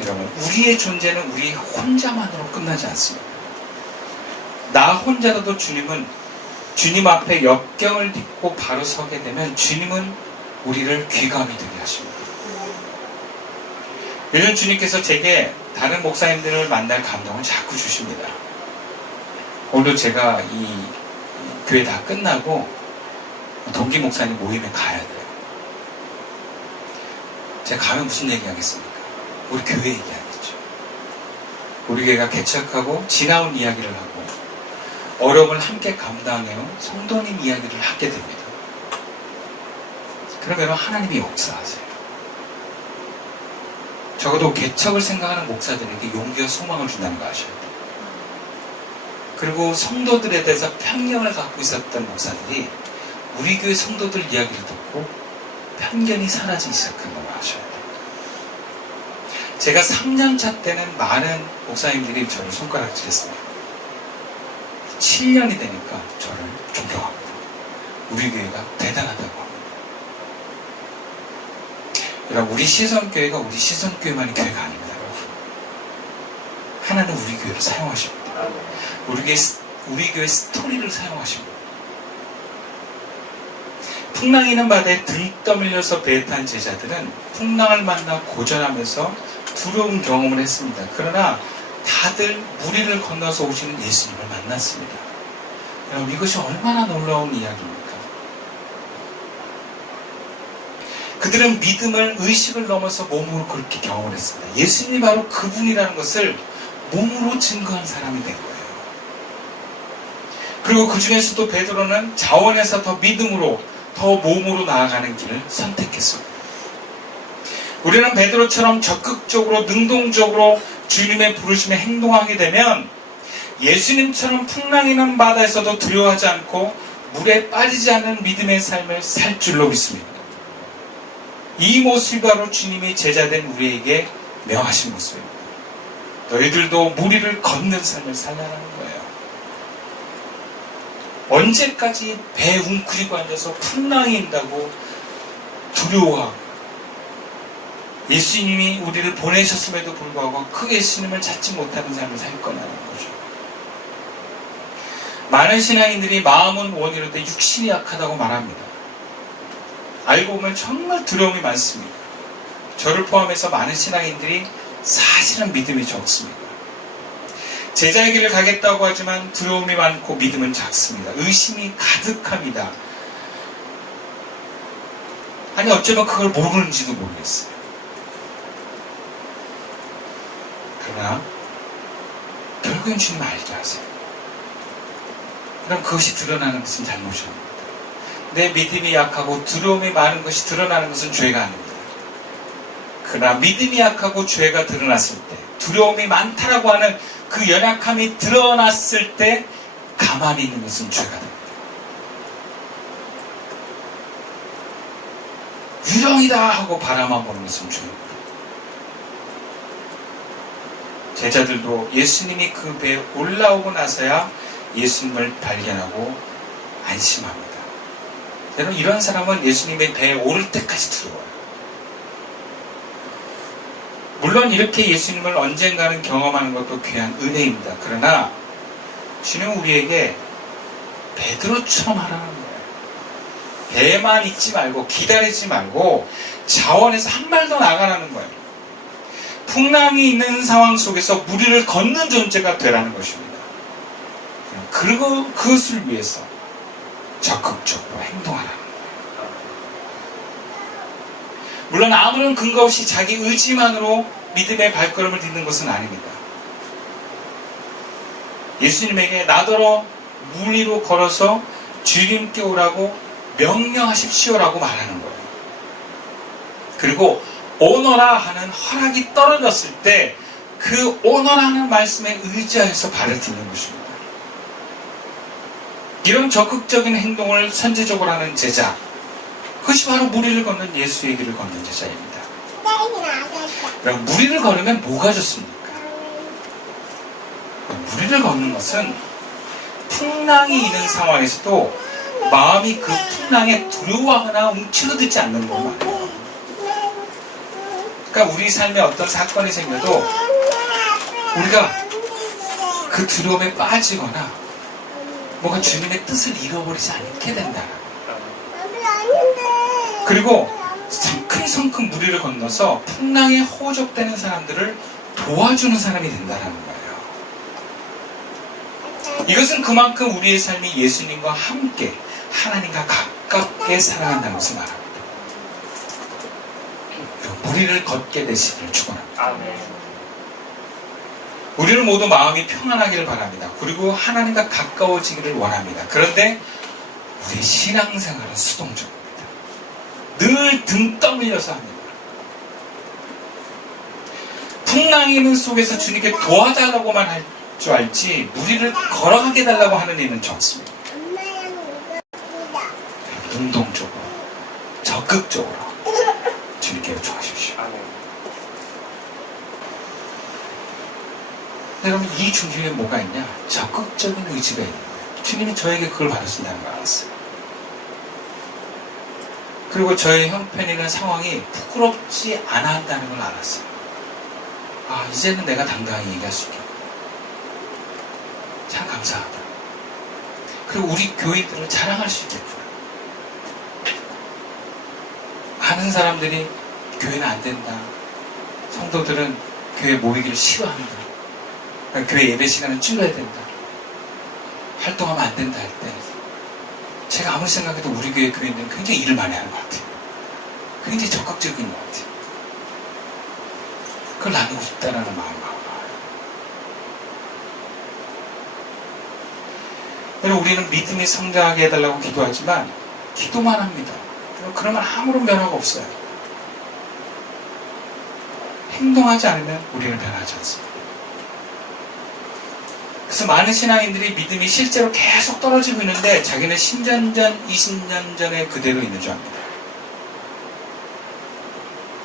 여러분, 우리의 존재는 우리 혼자만으로 끝나지 않습니다. 나 혼자라도 주님 앞에 역경을 딛고 바로 서게 되면 주님은 우리를 귀감이 되게 하십니다. 요즘 주님께서 제게 다른 목사님들을 만날 감동을 자꾸 주십니다. 오늘도 제가 이 교회 다 끝나고 동기 목사님 모임에 가야 돼요. 제가 가면 무슨 얘기하겠습니까? 우리 교회 얘기하겠죠. 우리 교회가 개척하고 지나온 이야기를 하고 어려움을 함께 감당해온 성도님 이야기를 하게 됩니다. 그러면 하나님이 역사하세요. 적어도 개척을 생각하는 목사들에게 용기와 소망을 준다는 거 아셔야 돼요. 그리고 성도들에 대해서 편견을 갖고 있었던 목사들이 우리 교회 성도들 이야기를 듣고 편견이 사라지기 시작한 걸 아셔야 돼요. 제가 3년차 때는 많은 목사님들이 저를 손가락질했습니다. 7년이 되니까 저를 존경합니다. 우리 교회가 대단하다고 합니다. 여러분, 우리 시선교회가 우리 시선교회만의 교회가 아닙니다. 여러분. 하나는 우리 교회를 사용하십니다. 우리 교회 스토리를 사용하십니다. 풍랑이 있는 바다에 등 떠밀려서 배에 탄 제자들은 풍랑을 만나 고전하면서 두려운 경험을 했습니다. 그러나 다들 무리를 건너서 오시는 예수님을 만났습니다. 여러분, 이것이 얼마나 놀라운 이야기입니까? 그들은 믿음을 의식을 넘어서 몸으로 그렇게 경험을 했습니다. 예수님이 바로 그분이라는 것을 몸으로 증거한 사람이 된 거예요. 그리고 그 중에서도 베드로는 자원에서 더 믿음으로, 더 몸으로 나아가는 길을 선택했습니다. 우리는 베드로처럼 적극적으로, 능동적으로 주님의 부르심에 행동하게 되면 예수님처럼 풍랑이 난 바다에서도 두려워하지 않고 물에 빠지지 않는 믿음의 삶을 살 줄로 믿습니다. 이 모습이 바로 주님이 제자된 우리에게 명하신 모습입니다. 너희들도 무리를 걷는 삶을 살라는 거예요. 언제까지 배 웅크리고 앉아서 풍랑이 인다고 두려워하고 예수님이 우리를 보내셨음에도 불구하고 그 예수님을 찾지 못하는 삶을 살 거냐는 거죠. 많은 신앙인들이 마음은 원이로되 육신이 약하다고 말합니다. 알고 보면 정말 두려움이 많습니다. 저를 포함해서 많은 신앙인들이 사실은 믿음이 적습니다. 제자의 길을 가겠다고 하지만 두려움이 많고 믿음은 작습니다. 의심이 가득합니다. 아니, 어쩌면 그걸 모르는지도 모르겠어요. 그러나 결국엔 주님 알게 하세요. 그럼 그것이 드러나는 것은 잘못입니다. 내 믿음이 약하고 두려움이 많은 것이 드러나는 것은 죄가 아닙니다. 그러나 믿음이 약하고 죄가 드러났을 때, 두려움이 많다라고 하는 그 연약함이 드러났을 때 가만히 있는 것은 죄가 됩니다. 유령이다 하고 바라만 보는 것은 죄입니다. 제자들도 예수님이 그 배에 올라오고 나서야 예수님을 발견하고 안심합니다. 여러분, 이런 사람은 예수님의 배에 오를 때까지 두려워요. 물론 이렇게 예수님을 언젠가는 경험하는 것도 귀한 은혜입니다. 그러나 주님은 우리에게 베드로처럼 하라는 거예요. 배만 있지 말고 기다리지 말고 자원에서 한 발 더 나가라는 거예요. 풍랑이 있는 상황 속에서 무리를 걷는 존재가 되라는 것입니다. 그리고 그것을 위해서 적극적으로 행동하라는 거예요. 물론 아무런 근거 없이 자기 의지만으로 믿음의 발걸음을 딛는 것은 아닙니다. 예수님에게 나더러 물 위로 걸어서 주님께 오라고 명령하십시오라고 말하는 거예요. 그리고 오너라 하는 허락이 떨어졌을 때 그 오너라 하는 말씀에 의지하여서 발을 딛는 것입니다. 이런 적극적인 행동을 선제적으로 하는 제자, 그것이 바로 무리를 걷는 예수의 길을 걷는 제자입니다. 그럼 무리를 걸으면 뭐가 좋습니까? 무리를 걷는 것은 풍랑이 있는 상황에서도 마음이 그 풍랑에 두려워하거나 움츠러들지 않는 것만 해요. 그러니까 우리 삶에 어떤 사건이 생겨도 우리가 그 두려움에 빠지거나 뭔가 주님의 뜻을 잃어버리지 않게 된다. 그리고 성큼성큼 무리를 건너서 풍랑에 허우적대는 사람들을 도와주는 사람이 된다는 거예요. 이것은 그만큼 우리의 삶이 예수님과 함께 하나님과 가깝게 살아간다는 것을 말합니다. 무리를 걷게 되시기를 축원합니다. 우리는 모두 마음이 평안하기를 바랍니다. 그리고 하나님과 가까워지기를 원합니다. 그런데 우리의 신앙생활은 수동적입니다. 늘 등 떠밀려서 합니다. 풍랑이 있는 속에서 주님께 도와달라고만 할 줄 알지 무리를 걸어가게 달라고 하는 이는 적습니다. 능동적으로 적극적으로 주님께 요청하십시오. 여러분, 이 중심에 뭐가 있냐? 적극적인 의지가 있는 거예요. 주님이 저에게 그걸 받으신다는 걸 알았어요. 그리고 저의 형편이나 상황이 부끄럽지 않아 한다는 걸 알았어요. 아, 이제는 내가 당당히 얘기할 수 있겠구나. 참 감사하다. 그리고 우리 교인들을 자랑할 수 있겠구나. 많은 사람들이 교회는 안 된다. 성도들은 교회 모이기를 싫어한다. 교회 예배 시간을 줄여야 된다. 활동하면 안 된다 할 때 제가 아무리 생각해도 우리 교회 교인들은 굉장히 일을 많이 하는 것 같아요. 굉장히 적극적인 것 같아요. 그걸 나누고 싶다라는 마음이 와요. 여러분, 우리는 믿음이 성장하게 해달라고 기도하지만 기도만 합니다. 그러면 아무런 변화가 없어요. 행동하지 않으면 우리는 변하지 않습니다. 그래서 많은 신앙인들이 믿음이 실제로 계속 떨어지고 있는데 자기는 10년 전, 20년 전에 그대로 있는 줄 압니다.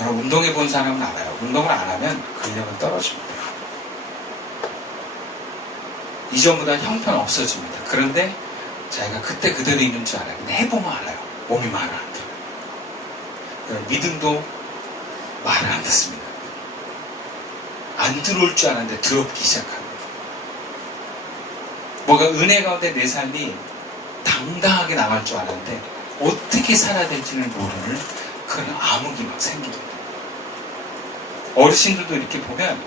여러분, 운동해 본 사람은 알아요. 운동을 안 하면 근력은 떨어집니다. 이전보다 형편 없어집니다. 그런데 자기가 그때 그대로 있는 줄 알아요. 근데 해보면 알아요. 몸이 말을 안 들어요. 여러분, 믿음도 말을 안 듣습니다. 안 들어올 줄 알았는데 들어오기 시작합니다. 뭐가 은혜 가운데 내 삶이 당당하게 나갈 줄 알았는데 어떻게 살아야 될지를 모르는 그런 암흑이 막 생깁니다. 어르신들도 이렇게 보면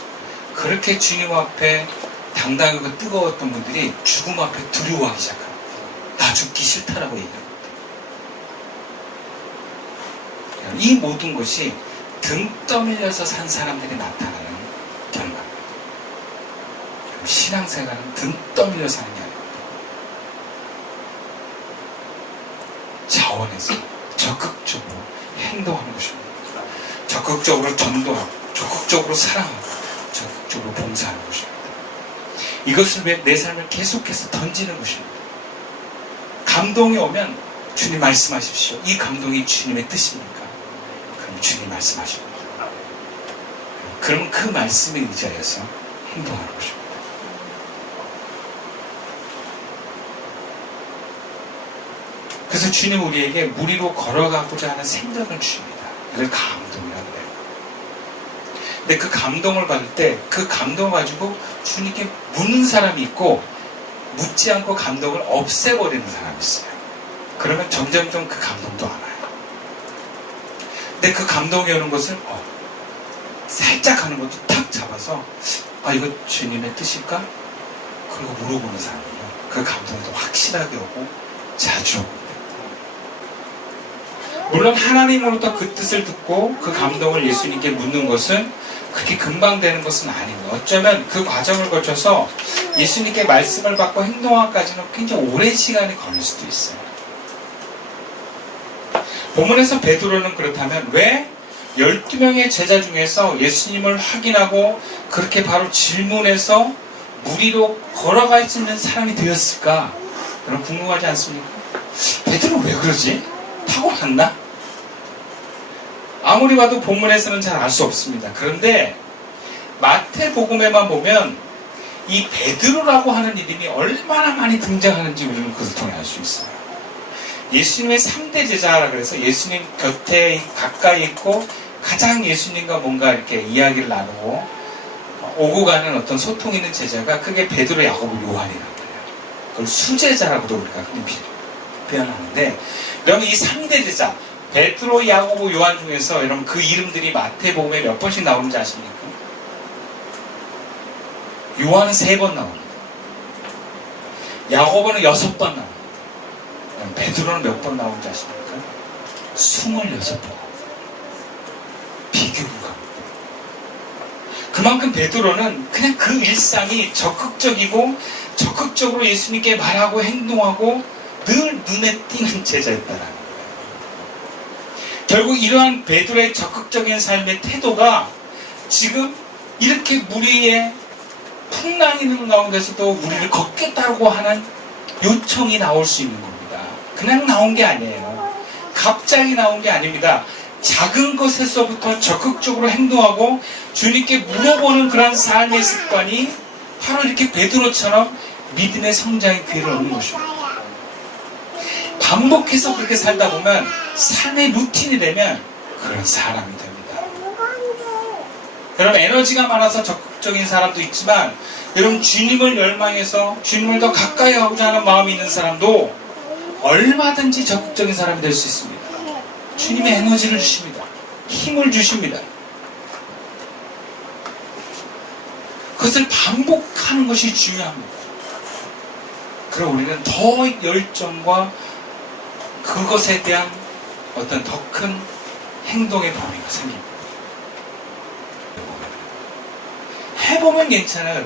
그렇게 주님 앞에 당당하고 뜨거웠던 분들이 죽음 앞에 두려워하기 시작합니다. 나 죽기 싫다라고 얘기합니다. 이 모든 것이 등 떠밀려서 산 사람들이 나타나는 결과입니다. 신앙생활은 등 떠밀려 사는 게 아닙니다. 자원해서 적극적으로 행동하는 것입니다. 적극적으로 전도하고 적극적으로 사랑하고 적극적으로 봉사하는 것입니다. 이것을 위해 내 삶을 계속해서 던지는 것입니다. 감동이 오면 주님 말씀하십시오. 이 감동이 주님의 뜻입니까? 그럼 주님 말씀하십니다. 그러면 그 말씀에 의지하여서 행동하는 것입니다. 그래서 주님 우리에게 무리로 걸어가고자 하는 생각을 주십니다. 이걸 감동이라고 해요. 근데 그 감동을 받을 때 그 감동을 가지고 주님께 묻는 사람이 있고 묻지 않고 감동을 없애버리는 사람이 있어요. 그러면 점점점 그 감동도 안 와요. 근데 그 감동이 오는 것을 살짝 하는 것도 탁 잡아서 아, 이거 주님의 뜻일까? 그리고 물어보는 사람이요. 그 감동이 더 확실하게 오고 자주 오고. 물론 하나님으로부터 그 뜻을 듣고 그 감동을 예수님께 묻는 것은 그렇게 금방 되는 것은 아닙니다. 어쩌면 그 과정을 거쳐서 예수님께 말씀을 받고 행동하기까지는 굉장히 오랜 시간이 걸릴 수도 있어요. 본문에서 베드로는 그렇다면 왜 12명의 제자 중에서 예수님을 확인하고 그렇게 바로 질문해서 무리로 걸어갈 수 있는 사람이 되었을까? 여러분 궁금하지 않습니까? 베드로 왜 그러지? 타고났나? 아무리 봐도 본문에서는 잘 알 수 없습니다. 그런데 마태복음에만 보면 이 베드로라고 하는 이름이 얼마나 많이 등장하는지 우리는 그것을 통해 알 수 있어요. 예수님의 3대 제자라 그래서 예수님 곁에 가까이 있고 가장 예수님과 뭔가 이렇게 이야기를 나누고 오고 가는 어떤 소통 있는 제자가 크게 베드로, 야고보, 요한이라고 해요. 그걸 수제자라고도 우리가 흔히 표현하는데, 여러분 이 3대 제자 베드로, 야고보, 요한 중에서 여러분 그 이름들이 마태복음에 몇 번씩 나오는지 아십니까? 요한은 3번 나옵니다. 야고보는 6번 나옵니다. 베드로는 몇 번 나오는지 아십니까? 26번. 비교가. 그만큼 베드로는 그냥 그 일상이 적극적이고 적극적으로 예수님께 말하고 행동하고 늘 눈에 띄는 제자였다라는 거예요. 결국 이러한 베드로의 적극적인 삶의 태도가 지금 이렇게 무리의 풍랑이 있는 가운데서도 우리를 걷겠다고 하는 요청이 나올 수 있는 겁니다. 그냥 나온 게 아니에요. 갑자기 나온 게 아닙니다. 작은 것에서부터 적극적으로 행동하고 주님께 물어보는 그런 삶의 습관이 바로 이렇게 베드로처럼 믿음의 성장의 기회를 얻는 것입니다. 반복해서 그렇게 살다 보면 삶의 루틴이 되면 그런 사람이 됩니다. 여러분 에너지가 많아서 적극적인 사람도 있지만, 여러분 주님을 열망해서 주님을 더 가까이 하고자 하는 마음이 있는 사람도 얼마든지 적극적인 사람이 될 수 있습니다. 주님의 에너지를 주십니다. 힘을 주십니다. 그것을 반복하는 것이 중요합니다. 그럼 우리는 더 열정과 그것에 대한 어떤 더 큰 행동의 범위가 생깁니다. 해보면 괜찮아요.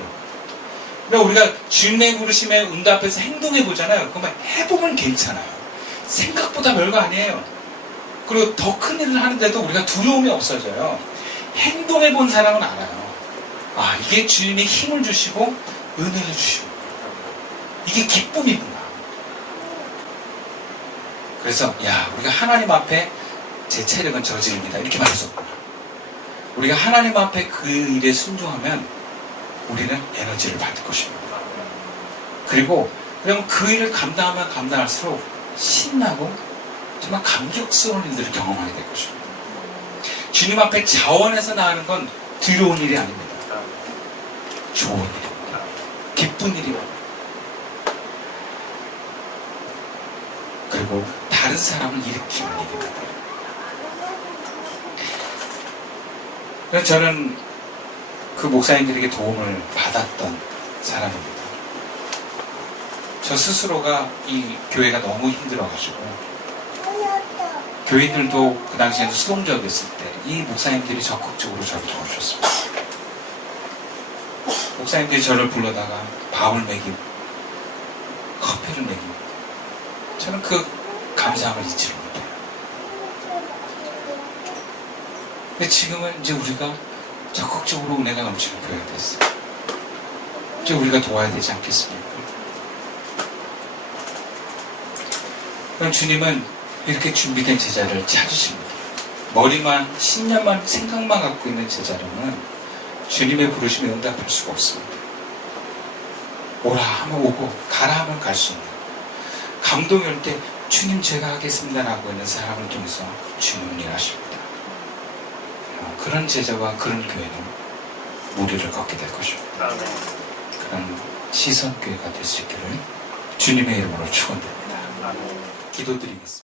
그러니까 우리가 주님의 부르심에 응답해서 행동해보잖아요. 그러면 해보면 괜찮아요. 생각보다 별거 아니에요. 그리고 더 큰 일을 하는데도 우리가 두려움이 없어져요. 행동해본 사람은 알아요. 아, 이게 주님이 힘을 주시고 은혜를 주시고 이게 기쁨이구나. 그래서 우리가 하나님 앞에 제 체력은 저질입니다. 이렇게 말할 수 없구나. 우리가 하나님 앞에 그 일에 순종하면 우리는 에너지를 받을 것입니다. 그리고 그 일을 감당하면 감당할수록 신나고 정말 감격스러운 일들을 경험하게 될 것입니다. 주님 앞에 자원해서 나가는 건 두려운 일이 아닙니다. 좋은 일입니다. 기쁜 일입니다. 그리고 다른 사람을 일으키는 일입니다. 그래서 저는 그 목사님들에게 도움을 받았던 사람입니다. 저 스스로가 이 교회가 너무 힘들어가지고 교인들도 그 당시에는 수동적이었을 때 이 목사님들이 적극적으로 저를 도와주셨습니다. 목사님들이 저를 불러다가 밥을 먹이고 커피를 먹이고 저는 그 감사함을 잊지 못해요. 근데 지금은 이제 우리가 적극적으로 은혜가 넘치는 교회가 됐어요. 이제 우리가 도와야 되지 않겠습니까? 그럼 주님은 이렇게 준비된 제자를 찾으십니다. 머리만, 신념만, 생각만 갖고 있는 제자로는 주님의 부르심에 응답할 수가 없습니다. 오라 하면 오고 가라 하면 갈 수 있는, 감동이 올 때 주님 제가 하겠습니다 라고 있는 사람을 통해서 주님은 일하십니다. 그런 제자와 그런 교회는 무리를 걷게 될 것입니다. 그런 시선교회가 될 수 있기를 주님의 이름으로 축원드립니다. 기도드리겠습니다.